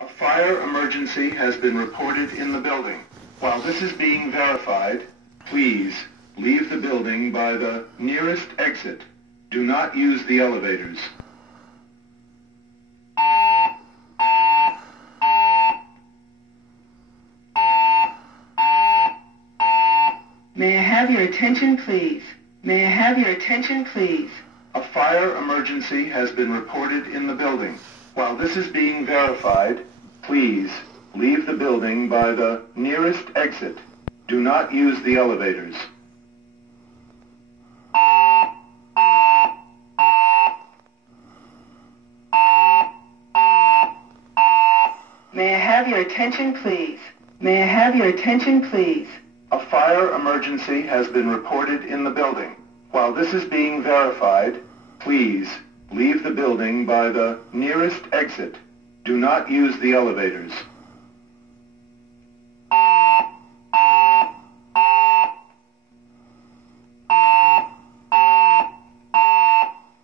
A fire emergency has been reported in the building. While this is being verified, please leave the building by the nearest exit. Do not use the elevators. May I have your attention, please? May I have your attention, please? A fire emergency has been reported in the building. While this is being verified, please leave the building by the nearest exit. Do not use the elevators. May I have your attention, please? May I have your attention, please? A fire emergency has been reported in the building. While this is being verified, please leave the building by the nearest exit. Do not use the elevators.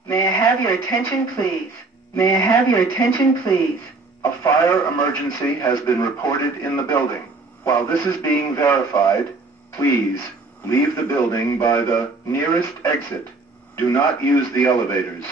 May I have your attention, please? May I have your attention, please? A fire emergency has been reported in the building. While this is being verified, please leave the building by the nearest exit. Do not use the elevators.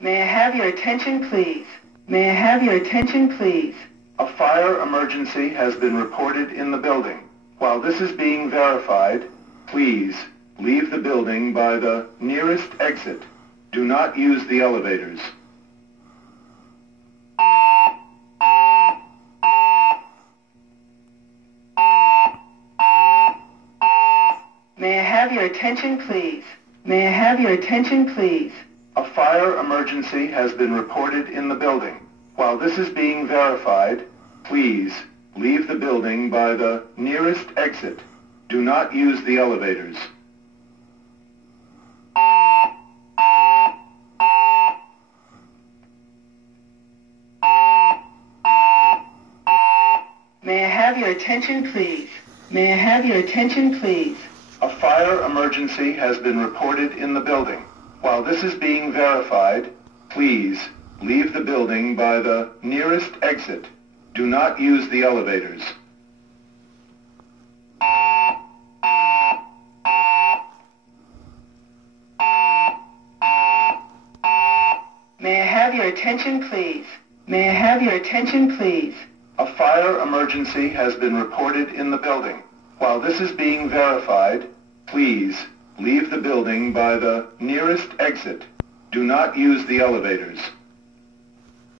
May I have your attention, please? May I have your attention, please? A fire emergency has been reported in the building. While this is being verified, please leave the building by the nearest exit. Do not use the elevators. May I have your attention, please? May I have your attention, please? A fire emergency has been reported in the building. While this is being verified, please leave the building by the nearest exit. Do not use the elevators. May I have your attention, please? May I have your attention, please? A fire emergency has been reported in the building. While this is being verified, please leave the building by the nearest exit. Do not use the elevators. May I have your attention, please? May I have your attention, please? A fire emergency has been reported in the building. While this is being verified, please leave the building by the nearest exit. Do not use the elevators.